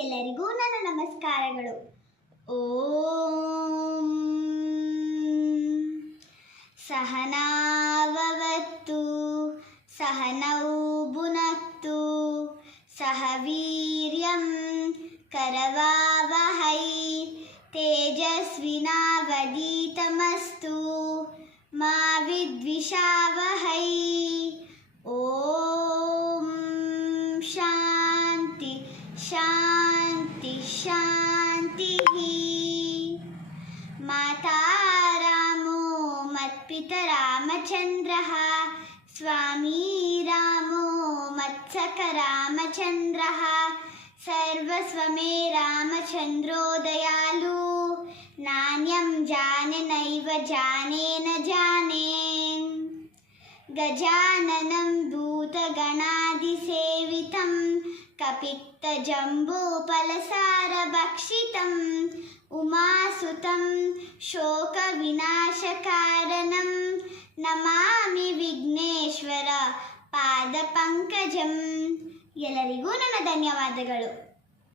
ಎಲ್ಲರಿಗೂ ನನ್ನ ನಮಸ್ಕಾರಗಳು. ಓಂ ಸಹನಾವವತ್ತು ಸಹನೌ ಭುನಕ್ತು ಸಹ ವೀರ್ಯಂ ಕರವಾವಹೈ ತೇಜಸ್ವಿನಾವಧೀತಮಸ್ತು ಮಾ ವಿದ್ವಿಷಾವಹೈ. ಓಂ ಶಾಂತಿ ಶಾಂತಿ ಶಾಂತಿ. ಮಾತಾ ರಾಮೋ ಮತ್ಪಿತಾ ರಾಮಚಂದ್ರಃ ಸ್ವಾಮೀ ರಾಮೋ ಮತ್ಸಖ ರಾಮಚಂದ್ರಃ ಸರ್ವಸ್ವಮೇ ರಾಮಚಂದ್ರೋ ದಯಾಳು ನಾಣ್ಯಂ ಜಾನೆ ನೈವ ಜಾನೆ ನ ಜಾನೆ. ಗಜಾನನಂ ಭೂತಗಣಾಧಿಸೇವಿತಂ ಕಪಿತ್ತಜಂಬೂಫಲಸಾರಭಕ್ಷಿತಂ ಉಮಾಸುತಂ ಶೋಕವಿನಾಶಕಾರಣಂ ನಮಾಮಿ ವಿಘ್ನೇಶ್ವರ ಪಾದಪಂಕಜಂ. ಎಲ್ಲರಿಗೂ ನನ್ನ ಧನ್ಯವಾದಗಳು.